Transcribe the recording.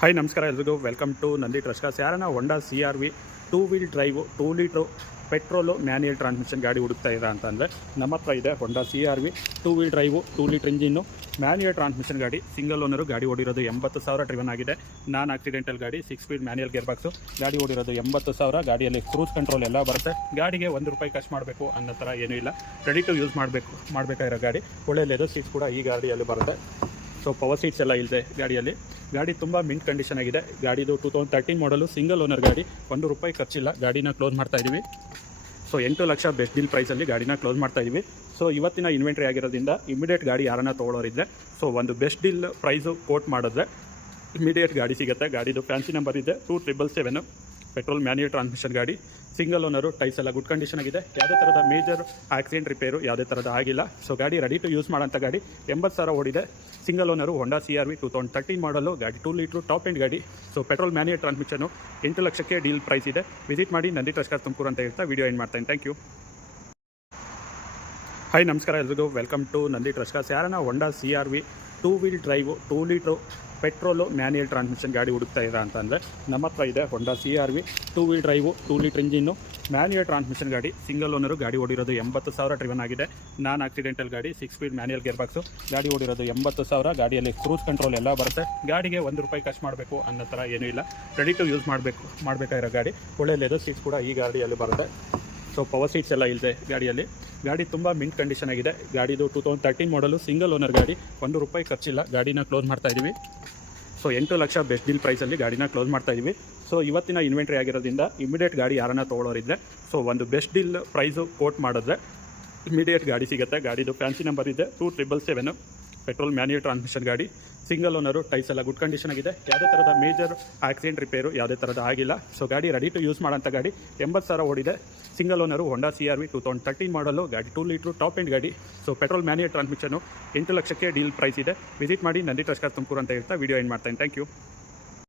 Hi ನಮಸ್ಕಾರ ಎಲ್ರಿಗೂ welcome to Nandi trust cars. ಯಾರನ್ನ Honda CR-V 2 wheel drive 2 litre petrol manual transmission ಗಾಡಿ ಹುಡುಕ್ತಾ ಇದ್ದೀರಾ ಅಂತಂದರೆ ನಮ್ಮ ಹತ್ರ ಇದೆ Honda CR-V 2 wheel drive 2 litre engine manual transmission ಗಾಡಿ. ಸಿಂಗಲ್ ಓನರು, ಗಾಡಿ ಓಡಿರೋದು 80,000 ಟ್ರಿವನ್ ಆಗಿದೆ. ನಾನ್ ಆಕ್ಸಿಡೆಂಟಲ್ ಗಾಡಿ, 6 ಸ್ಪೀಡ್ ಮ್ಯಾನ್ಯಲ್ ಗೇರ್ ಬಾಕ್ಸು. ಗಾಡಿ ಓಡಿರೋದು 80,000. ಗಾಡಿಯಲ್ಲಿ ಕ್ರೂಸ್ ಕಂಟ್ರೋಲ್ ಎಲ್ಲ ಬರುತ್ತೆ. ಗಾಡಿಗೆ ₹1 ಖರ್ಚು ಮಾಡಬೇಕು ಅನ್ನೋ ಥರ ಏನೂ ಇಲ್ಲ. ರೆಡಿ ಟು ಯೂಸ್ ಮಾಡಬೇಕಾಗಿರೋ ಗಾಡಿ. ಒಳ್ಳೆ ಲೆದರ್ ಸೀಟ್ಸ್ ಕೂಡ ಈ ಗಾಡಿಯಲ್ಲಿ ಬರುತ್ತೆ. ಸೊ ಪವರ್ ಸೀಟ್ಸ್ ಎಲ್ಲ ಇದೆ ಗಾಡಿಯಲ್ಲಿ. ಗಾಡಿ ತುಂಬ ಮಿಂಟ್ ಕಂಡೀಷನ್ ಆಗಿದೆ. ಗಾಡಿದು 2013 ಮಾಡಲು, ಸಿಂಗಲ್ ಓನರ್ ಗಾಡಿ. ₹1 ಖರ್ಚಿಲ್ಲ. ಗಾಡಿನ ಕ್ಲೋಸ್ ಮಾಡ್ತಾ ಇದ್ದೀವಿ. ಸೊ 8 ಲಕ್ಷ ಬೆಸ್ಟ್ ಡೀಲ್ ಪ್ರೈಸಲ್ಲಿ ಗಾಡಿನ ಕ್ಲೋಸ್ ಮಾಡ್ತಾ ಇದ್ದೀವಿ. ಸೊ ಇವತ್ತಿನ ಇನ್ವೆಂಟ್ರಿ ಆಗಿರೋದ್ರಿಂದ ಇಮಿಡಿಯೇಟ್ ಗಾಡಿ ಯಾರನ್ನ ತೊಗೊಳೋರಿದ್ದರೆ, ಸೊ ಒಂದು ಬೆಸ್ಟ್ ಡೀಲ್ ಪ್ರೈಸು ಕೋಟ್ ಮಾಡಿದ್ರೆ ಇಮಿಡಿಯೇಟ್ ಗಾಡಿ ಸಿಗುತ್ತೆ. ಗಾಡಿದು ಫ್ಯಾನ್ಸಿ ನಂಬರ್ ಇದೆ 2777. ಪೆಟ್ರೋಲ್ ಮ್ಯಾನ್ಯಲ್ ಟ್ರಾನ್ಸ್ಮಿಷನ್ ಗಾಡಿ, ಸಿಂಗಲ್ ಓನರು, ಟೈಸ್ ಎಲ್ಲ ಗುಡ್ ಕಂಡೀಷನ್ ಆಗಿದೆ. ಯಾವುದೇ ಥರದ ಮೇಜರ್ ಆಕ್ಸಿಡೆಂಟ್ ರಿಪೇರು ಯಾವುದೇ ಥರದ ಆಗಿಲ್ಲ. ಸೊ ಗಾಡಿ ರೆಡಿ ಟು ಯೂಸ್ ಮಾಡೋಂಥ ಗಾಡಿ. 80,000 ಓಡಿದೆ. ಸಿಂಗಲ್ ಓನರು, ಹೊಂಡಾ CR-V 2013 ಮಾಡಲು ಗಾಡಿ. 2 ಲೀಟ್ರು ಟಾಪ್ ಎಂಡ್ ಗಾಡಿ. ಸೊ ಪೆಟ್ರೋಲ್ ಮ್ಯಾನ್ಯಲ್ ಟ್ರಾನ್ಸ್ಮಿಷನು 8 ಲಕ್ಷಕ್ಕೆ ಡೀಲ್ ಪ್ರೈಸ್ ಇದೆ. ವಿಸಿಟ್ ಮಾಡಿ ನಂದಿ ಟ್ರಸ್ಟ್ ಕಾರ್ಸ್ ತುಮಕೂರು ಅಂತ ಹೇಳ್ತಾ ವಿಡಿಯೋ ಏನು ಮಾಡ್ತಾನೆ. Thank you. ಹಾಯ್ ನಮಸ್ಕಾರ ಎಲ್ರಿಗೂ welcome to Nandi trust cars. ಯಾರನ್ನ Honda CR-V 2 wheel drive 2 litre petrol manual transmission ಗಾಡಿ ಹುಡುಕ್ತಾ ಇದ್ದೀರಾ ಅಂತಂದರೆ ನಮ್ಮ ಹತ್ರ ಇದೆ Honda CR-V 2 wheel drive 2 litre engine manual transmission ಗಾಡಿ. ಸಿಂಗಲ್ ಓನರು, ಗಾಡಿ ಓಡಿರೋದು 80,000 ಟ್ರಿವನ್ ಆಗಿದೆ. ನಾನ್ ಆಕ್ಸಿಡೆಂಟಲ್ ಗಾಡಿ, 6 ಸ್ಪೀಡ್ ಮ್ಯಾನ್ಯಲ್ ಗೇರ್ ಬಾಕ್ಸು. ಗಾಡಿ ಓಡಿರೋದು 80,000. ಗಾಡಿಯಲ್ಲಿ ಕ್ರೂಸ್ ಕಂಟ್ರೋಲ್ ಎಲ್ಲ ಬರುತ್ತೆ. ಗಾಡಿಗೆ ₹1 ಖರ್ಚು ಮಾಡಬೇಕು ಅನ್ನೋ ಥರ ಏನೂ ಇಲ್ಲ. ರೆಡಿ ಟು ಯೂಸ್ ಮಾಡಬೇಕಾಗಿರೋ ಗಾಡಿ. ಒಳ್ಳೆ ಲೆದರ್ ಸೀಟ್ಸ್ ಕೂಡ ಈ ಗಾಡಿಯಲ್ಲಿ ಬರುತ್ತೆ. ಸೊ ಪವರ್ ಸೀಟ್ಸ್ ಎಲ್ಲ ಇದೆ ಗಾಡಿಯಲ್ಲಿ. ಗಾಡಿ ತುಂಬ ಮಿಂಟ್ ಕಂಡೀಷನ್ ಆಗಿದೆ. ಗಾಡಿದು 2013 ಮಾಡಲು, ಸಿಂಗಲ್ ಓನರ್ ಗಾಡಿ. ₹1 ಖರ್ಚಿಲ್ಲ. ಗಾಡಿನ ಕ್ಲೋಸ್ ಮಾಡ್ತಾ ಇದ್ದೀವಿ. ಸೊ 8 ಲಕ್ಷ ಬೆಸ್ಟ್ ಡೀಲ್ ಪ್ರೈಸಲ್ಲಿ ಗಾಡಿನ ಕ್ಲೋಸ್ ಮಾಡ್ತಾ ಇದ್ದೀವಿ. ಸೊ ಇವತ್ತಿನ ಇನ್ವೆಂಟ್ರಿ ಆಗಿರೋದ್ರಿಂದ ಇಮಿಡಿಯೇಟ್ ಗಾಡಿ ಯಾರನ್ನ ತೊಗೊಳೋರಿದ್ದರೆ, ಸೊ ಒಂದು ಬೆಸ್ಟ್ ಡೀಲ್ ಪ್ರೈಸು ಕೋಟ್ ಮಾಡಿದ್ರೆ ಇಮಿಡಿಯೇಟ್ ಗಾಡಿ ಸಿಗುತ್ತೆ. ಗಾಡಿದು ಫ್ಯಾನ್ಸಿ ನಂಬರ್ ಇದೆ 2777. ಪೆಟ್ರೋಲ್ ಮ್ಯಾನ್ಯಲ್ ಟ್ರಾನ್ಸ್ಮಿಷನ್ ಗಾಡಿ, ಸಿಂಗಲ್ ಓನರು, ಟೈಸ್ ಎಲ್ಲ ಗುಡ್ ಕಂಡೀಷನ್ ಆಗಿದೆ. ಯಾವುದೇ ಥರದ ಮೇಜರ್ ಆಕ್ಸಿಡೆಂಟ್ ರಿಪೇರು ಯಾವುದೇ ಥರದ ಆಗಿಲ್ಲ. ಸೊ ಗಾಡಿ ರೆಡಿ ಟು ಯೂಸ್ ಮಾಡೋಂಥ ಗಾಡಿ. 80,000 ಓಡಿದೆ. ಸಿಂಗಲ್ ಓನರು, ಹೊಂಡಾ CR-V 2013 ಮಾಡಲು ಗಾಡಿ. 2 ಲೀಟ್ರು ಟಾಪ್ ಎಂಡ್ ಗಾಡಿ. ಸೊ ಪೆಟ್ರೋಲ್ ಮ್ಯಾನ್ಯಲ್ ಟ್ರಾನ್ಸ್ಮಿಷನು 8 ಲಕ್ಷಕ್ಕೆ ಡೀಲ್ ಪ್ರೈಸ್ ಇದೆ. ವಿಸಿಟ್ ಮಾಡಿ ನಂದಿ ಟ್ರಸ್ಟ್ ಕಾರ್ಸ್ ತುಮಕೂರು ಅಂತ ಹೇಳ್ತಾ ವಿಡಿಯೋ ಏನು ಮಾಡ್ತಾನೆ. Thank you.